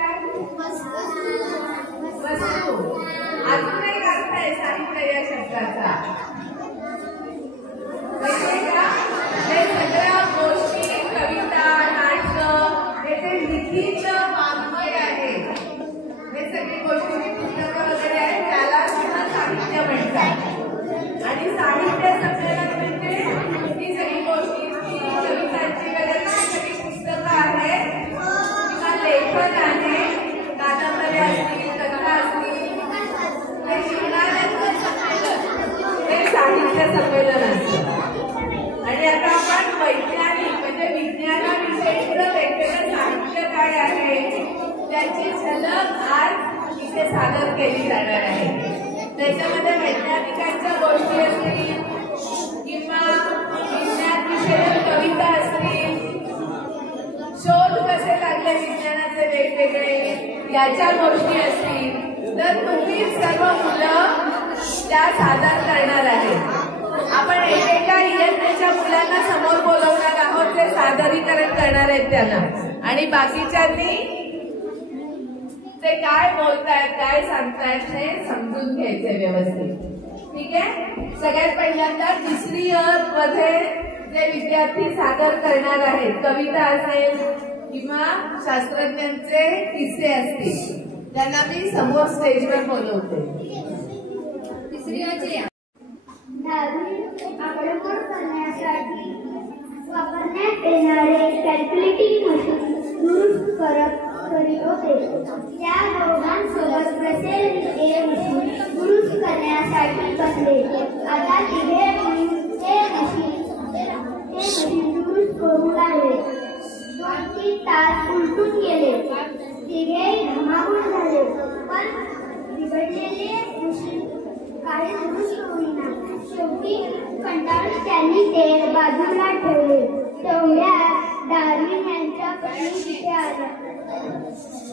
वस्तू. अजून एक अर्थ आहे साहित्य या शब्दाचा. हे सगळ्या गोष्टी, कविता, नाटक, हे जे लिखित वाङ्मय आहे, हे सगळी गोष्टी पुस्तकं वगैरे आहेत, त्याला सुद्धा साहित्य म्हणतात. आणि साहित्य संमेलन म्हणजे ही सगळी गोष्टी, कवितांची वगैरे सगळी पुस्तकं आहेत किंवा लेखन आहे, कादंबऱ्या असतील, कथा असतील, हे शिकणाऱ्यांचं संमेलन हे साहित्य संमेलन असतं. आणि आता आपण वैज्ञानिक म्हणजे विज्ञानाविषयीचं वेगवेगळं साहित्य काय आहे त्याची झलक आज इथे सादर केली जाणार आहे. त्याच्यामध्ये वैज्ञानिकांच्या गोष्टी असतील किंवा विज्ञानविषयक कविता असतील, शोध कसे लागले विज्ञानाचे वेगवेगळे याच्या गोष्टी असतील, तर तुम्ही सर्व मुलं त्या सादर करणार आहेत. आपण एकेका इयत्तेच्या मुलांना समोर बोलवणार आहोत, ते सादरीकरण करणार आहेत त्यांना. आणि बाकीच्यांनी ते काय बोलतायत, काय सांगतायत हे समजून घ्यायचे व्यवस्थित. ठीक आहे. सगळ्यात पहिल्यांदा तिसरी इयर मध्ये जे विद्यार्थी सादर करणार आहेत, कविता असेल किंवा शास्त्रज्ञांचे किस्से असतील, त्यांना मी समोर स्टेजवर बोलवते. तिसरी इयरचे आकडेमोड करण्यासाठी वापरण्यात येणारे कॅल्क्युलेटिंग मशीन दुरुस्त करीत होते. त्या दोघांसोबत बसेल हे मशीन दुरुस्त करण्यासाठी बसले. आता तिघे ते मशीन दुरुस्त करू लागले. 2-3 तास उलटून गेले. तिघे घामाघूम झाले, पण बिघडलेले मशीन काही दुरुस्त होईना. शेवटी कंटाळून त्यांनी ते बाजूला ठेवले. तेवढ्यात डार्विन यांच्या पत्नी तिथे आल्या.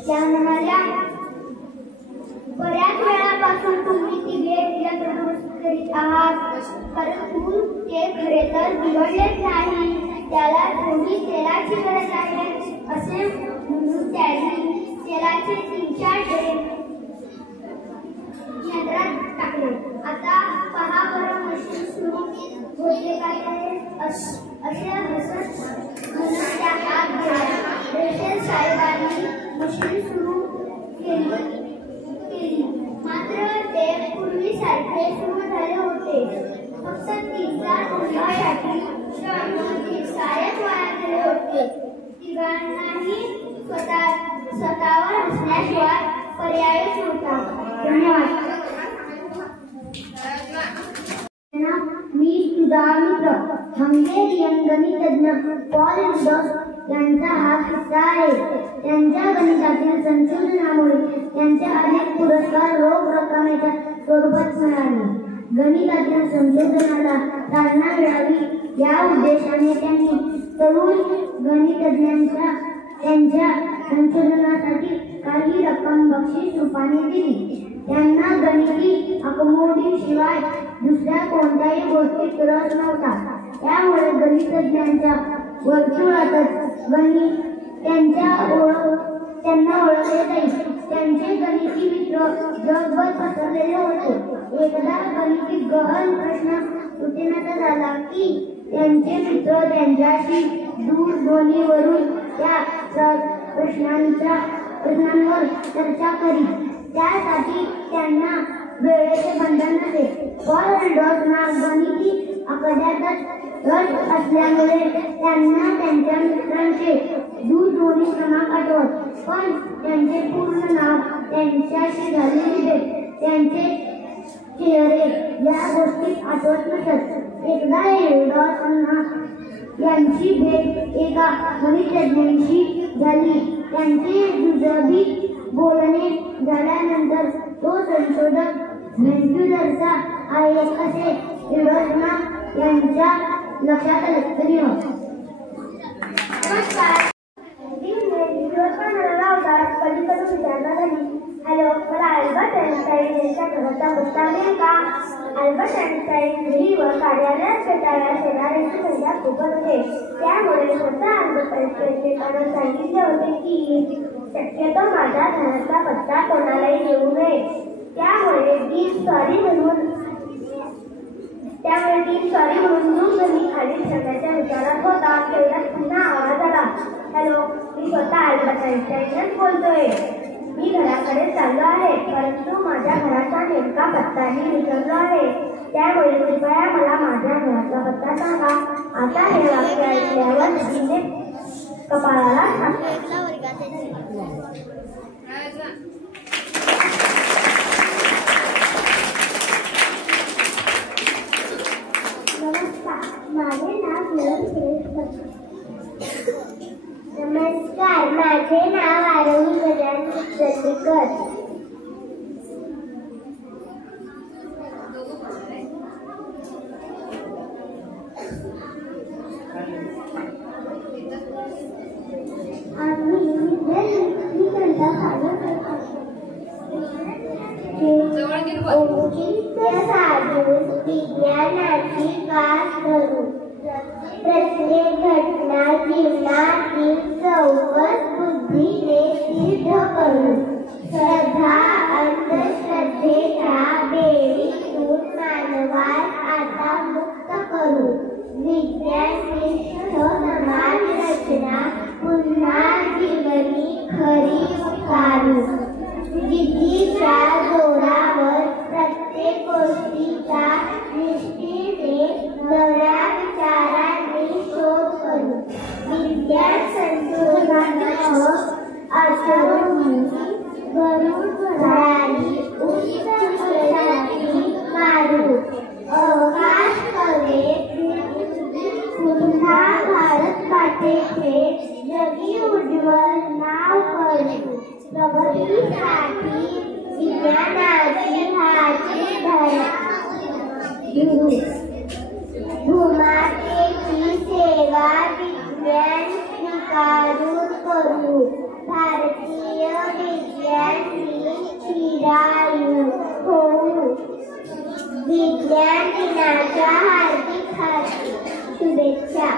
त्या म्हणाल्या, बऱ्याच वेळापासून तुम्ही तिघे यंत्र दुरुस्त करीत आहात, परंतु ते खरे तर बिघडलेच नाही. त्याला थोडी तेलाची गरज आहे असे म्हणून त्यांनी तेलाचे 3-4 ड्रेन यंत्रात टाकले. आता पहा बरं मशीन सुरू होते काय असे हसत म्हणत त्या हात गेल्या. रेशल साहेबांनी मशीन सुरू केली, मात्र ते पूर्वीसारखे सुरू झाले होते. फक्त 3-4 मिनिटांसाठी श्रम सारेच वाया गेले होते. तिघांनाही स्वतःवर हसण्याशिवाय पर्यायच नव्हता. धन्यवाद. मी तुझा मित्र हंगेरियन गणितज्ञ पॉल रुडॉल्फ यांचा हा किस्सा आहे. त्यांच्या गणितातील संशोधनामुळे त्यांचे अनेक पुरस्कार रोख रकमेच्या स्वरूपात मिळाले. गणितातील संशोधनाला चालना मिळावी या उद्देशाने त्यांनी तरुण गणितज्ञांच्या त्यांच्या संशोधनासाठी काही रक्कम बक्षीस रूपाने दिली. त्यांना गणिती आकडेमोडीशिवाय दुसऱ्या कोणत्याही गोष्टीत रस नव्हता. त्यामुळे गणितज्ञांच्या वर्तुळातच गणित त्यांना ओळखले जाईल. त्यांचे गणिती मित्र जगभर पसरलेले होते. एकदा गणिती गहन प्रश्न सुटण्याचा झाला की त्यांचे मित्र त्यांच्याशी दूरध्वनीवरून त्या प्रश्नांवर चर्चा करीत. त्यासाठी त्यांना वेळेचे बंधन नव्हते. पॉल रुडॉल्फना गणिती आकड्यातच रस असल्यामुळे त्यांना त्यांच्या मित्रांचे दूरध्वनी क्रमांक आठवत, पण त्यांचे पूर्ण नाव, त्यांच्याशी झालेली भेट, त्यांचे चेहरे या गोष्टी आठवत नसत. एकदा रुडॉल्फना यांची भेट एका गणितज्ञांशी झाली. त्यांचे जुजबी बोलणे झाल्यानंतर तो संशोधक व्हेंक्युलरचा आहे असे रुडॉल्फना यांच्या लक्षात आले. धन्यवाद. हॅलो, मला अल्बर्ट आइन्स्टाईन यांच्या कथेचा पुस्तक मिळेल का? अल्बर्ट आइन्स्टाईन घरी व कार्यालयात भेटायला शेजाऱ्यांची संख्या खूपच होते. त्यामुळे स्वतः अल्बर्ट आइन्स्टाईनचे कारण सांगितले होते की शक्यतो माझ्या घराचा पत्ता कोणालाही देऊ नये. त्यामुळे डीप सॉरी म्हणून दूध मी खाली ठेवण्याच्या विचारात होता. तेवढ्यात पुन्हा आवाज आला. हॅलो, मी स्वतः अल्बर्टाईनच बोलतोय. मी घराकडे चाललो आहे, परंतु माझ्या घराचा नेमका पत्ताही विसरलो आहे. त्यामुळे कृपया मला माझ्या घराचा पत्ता सांगा. आता हे वाक्य ऐकल्यावर तिने कपाळाला नमस्कार, माझे नाव आरोही गजानन चंदीकर. आम्ही विज्ञानाची वास करू. प्रत्येक घटना जीवनातील चौकस बुद्धीने सिद्ध करू. श्रद्धा अंधश्रद्धेच्या बेडीतून मानवास आता मुक्त करू. विज्ञाननिष्ठ समाज रचना पुन्हा जीवनी खरी काढू. जिद्दीच्या जोरावर प्रत्येक गोष्टीचा निष्ठेने नव्या विचारांनी शोध करू. विज्ञान संशोधनासह आचरणी गरुड भरारी उच्च प्रजाती मारू. अवकाश कवे पुन्हा भारत मातेचे जगी उज्ज्वल नाव करू. प्रगतीसाठी विज्ञानाची हाती धरू. भूमातेची सेवा विज्ञान स्वीकारून करू. भारतीय विज्ञान ही चिरायू होऊ. विज्ञान दिनाच्या हार्दिक शुभेच्छा.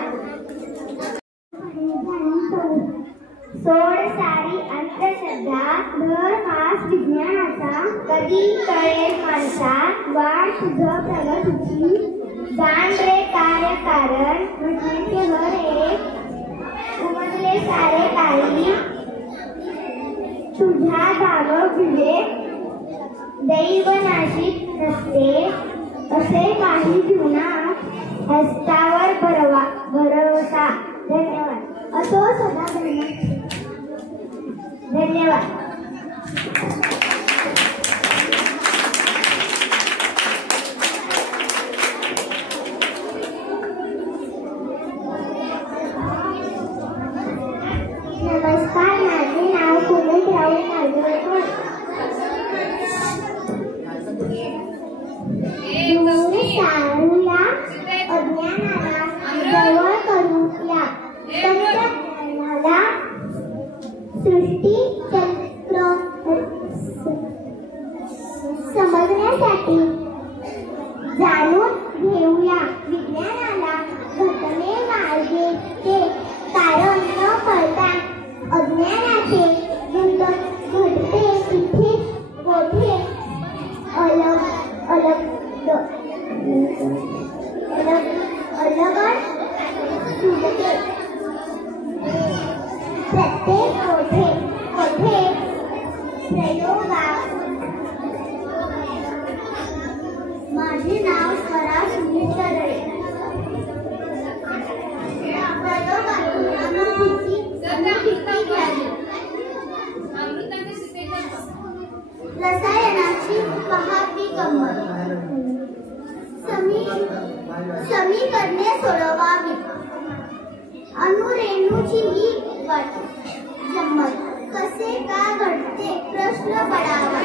सोड सारी अंधश्रद्धा, धर हास विज्ञानाचा. कधी कळेल माणसा वाट तुझ प्रगतीची. जाण रे कार्य कारण घटनेचे घर एक. उमटले सारे काही तुझ्या जागं विवेक. दैव नाशिक नसते असे काही जीवनात. हस्तावर भरवसा. धन्यवाद. असो सदा धन्यवाद. नमस्कार, माझे नाव कुमेश राहुल नागवेकर. दूर सारूया, अज्ञानाला जवळ करूया. तंत्रज्ञानाला सृष्टी चक्र समजण्यासाठी जाणून घेऊया. विज्ञानाला घटने मार्गे ते कारण न कळता अज्ञानाचे घडते तिथे मोठे अलगट सुटते. प्रत्येक मोठे प्रयोगा. माझे नाव स्वरा सुनील तरळे. प्रयोगातून अनुभूती घ्यावी. रसायनाची पहावी गंमत. समीकरणे सोडवावी. अणुरेणूची ही गंमत. कसे का घडते प्रश्न पडावा.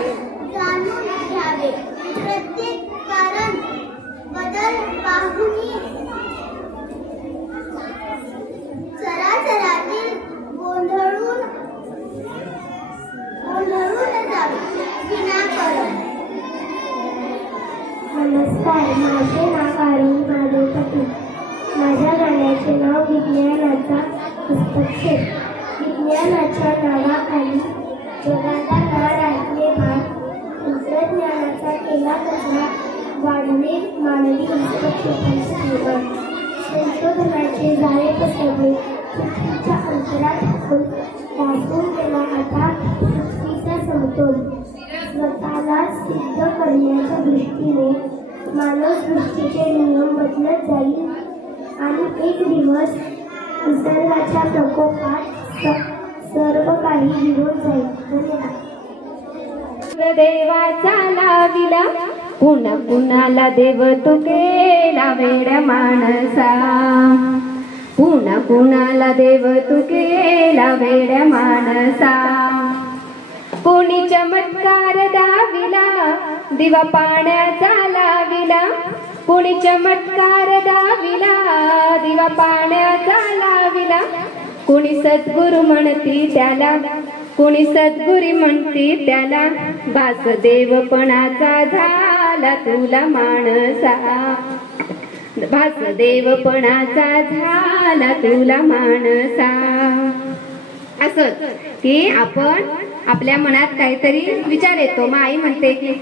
जाणून घ्यावे. प्रत्येक कारण बदल पाहून चराचरातील गोंधळून जावे. विनाकारण. नमस्कार, माझे नाव आरोही माधव. माझ्या गाण्याचे नाव विज्ञानाचा हस्तक्षेप. विज्ञानाच्या नावाखाली जगाचा नाड आहे मान, तंत्रज्ञानाचा केला कचरा, वाढले मानवी हस्तक्षेपाचे धोरण, संशोधनाचे जाळे पसरले, पृथ्वीच्या अंतरात दाखवून केला आता पृथ्वीचा समतोल. स्वतःला सिद्ध करण्याच्या दृष्टीने मानवसृष्टीचे नियम बदलत जाईल आणि एक दिवस निसर्गाच्या प्रकोपात सर्व काही विरोध जाईल. धन्यवाद. देवाचा लाविला पुन्हा कुणाला देव तू केला वेड माणसा, पुन्हा कुणाला देव तू केला वेड माणसा. कोणी चमत्कार दाविला दिवा पाण्याचा लाविला, कोणी चमत्कार दाविला दिवा पाण्याचा लाविला. कोणी सद्गुरु म्हणती त्याला, कोणी सद्गुरी म्हणती त्याला, भासदेवपणाचा झाला तुला माणसा, भासदेवपणाचा झाला तुला माणसा. असंच की आपण आपल्या मनात काहीतरी विचार येतो. मग आई म्हणते की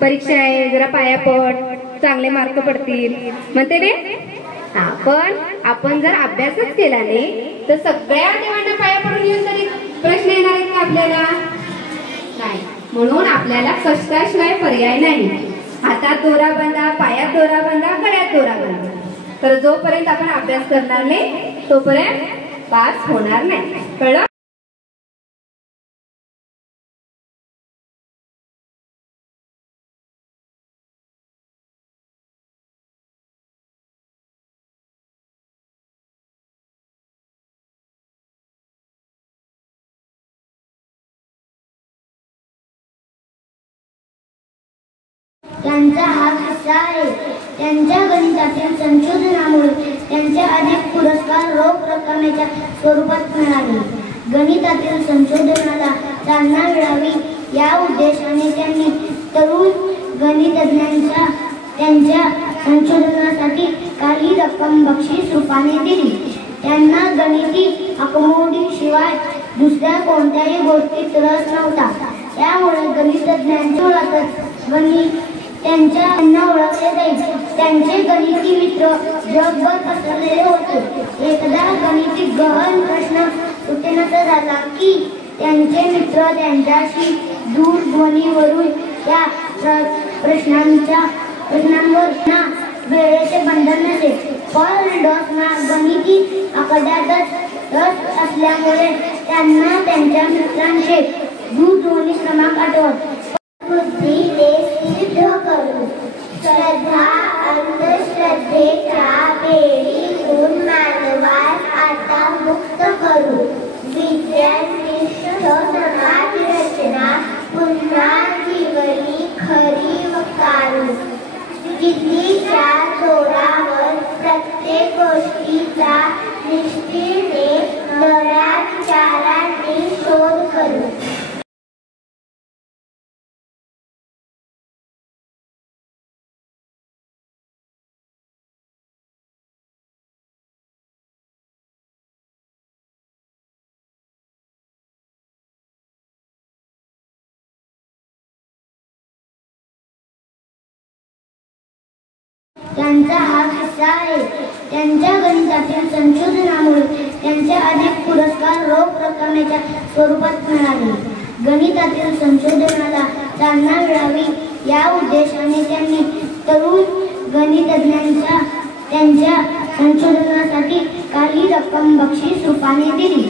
परीक्षा आहे, जरा पाया पड, चांगले मार्क पडतील म्हणते रे. हा, पण आपण जर अभ्यासच केला नाही तर सगळ्या देवांना पाया पडून येऊन तरी प्रश्न येणार आहेत का आपल्याला? नाही. म्हणून आपल्याला कष्टाशिवाय पर्याय नाही. हातात दोरा बांधा, पायात दोरा बांधा, गळ्यात दोरा बांधा. तर जोपर्यंत आपण अभ्यास करणार नाही तोपर्यंत पास होणार नाही. कळलं? त्यांचा हा किस्सा आहे. त्यांच्या गणितातील संशोधनामुळे त्यांचे अनेक पुरस्कार रोख रकमेच्या स्वरूपात मिळाले. गणितातील संशोधनाला चालना मिळावी या उद्देशाने त्यांनी तरुण गणितज्ञांच्या त्यांच्या संशोधनासाठी काही रक्कम बक्षीस रूपाने दिली. त्यांना गणिती आकडेमोडीशिवाय दुसऱ्या कोणत्याही गोष्टीत रस नव्हता. त्यामुळे गणितज्ञांच्या ओळखच गणित त्यांना ओळखले जाईल. त्यांचे गणिती मित्र जगभर पसरलेले होते. एकदा गणिती गहन प्रश्न सुटेनासा झाला की त्यांचे मित्र त्यांच्याशी दूरध्वनीवरून त्या प्रश्नांवर ना वेळेचे बंधन नसे. पण डॉसना गणिती आकड्यातच रस असल्यामुळे त्यांना त्यांच्या मित्रांचे दूरध्वनी क्रमांक आठवत. बुद्धी ते सिद्ध करू, श्रद्धा अंधश्रद्धेच्या बेडीतून मानवास आता मुक्त करू. विद्यानिष्ठ समाज रचना पुन्हा जीवनी खरी वकारू. कितीच्या जोरावर प्रत्येक गोष्टीचा निष्ठेने नव्या विचारांनी शोध करू. त्यांचा हा किस्सा आहे. त्यांच्या गणितातील संशोधनामुळे त्यांचे अनेक पुरस्कार रोख रकमेच्या स्वरूपात मिळाले. गणितातील संशोधनाला चालना मिळावी या उद्देशाने त्यांनी तरुण गणितज्ञांच्या त्यांच्या संशोधनासाठी काही रक्कम बक्षीस रूपाने दिली.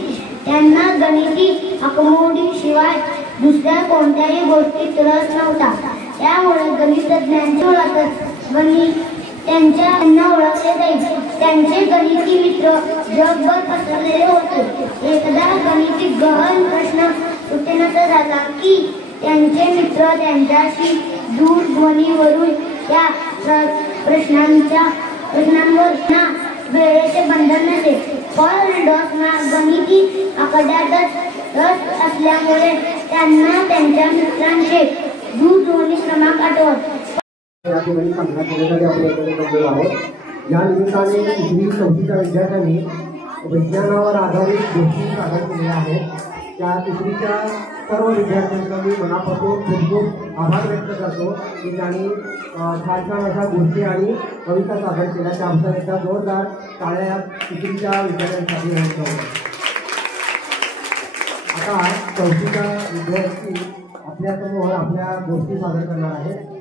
त्यांना गणिती आकडेमोडीशिवाय दुसऱ्या कोणत्याही गोष्टीत रस नव्हता. त्यामुळे गणितज्ञांच्या ओळखच गणित त्यांना ओळखले जाईल. त्यांचे गणिती मित्र जगभर पसरलेले होते. एकदा गणिती गहन प्रश्न सुटेनासा झाला की त्यांचे मित्र त्यांच्याशी दूरध्वनीवरून त्या प्रश्नांवर ना वेळेचे बंधन नसे. पण डॉसना गणिती आकड्यातच रस असल्यामुळे त्यांना त्यांच्या मित्रांचे दूरध्वनी क्रमांक आठवत. या ठिकाणी सांगण्यात येण्यासाठी आपण एकत्र जमलेलो आहोत. या निमित्ताने 3वी 4वीच्या विद्यार्थ्यांनी विज्ञानावर आधारित गोष्टी सादर केलेल्या आहेत. त्या तिसरीच्या सर्व विद्यार्थ्यांचा मी मनापासून खूप खूप आभार व्यक्त करतो की त्यांनी छान छान अशा गोष्टी आणि कविता सादर केल्या. त्याबद्दल एकदा जोरदार टाळ्या तिसरीच्या विद्यार्थ्यांसाठी घ्यायचं होतं. आता चौथीचा विद्यार्थी आपल्यासमोर आपल्या गोष्टी सादर करणार आहे.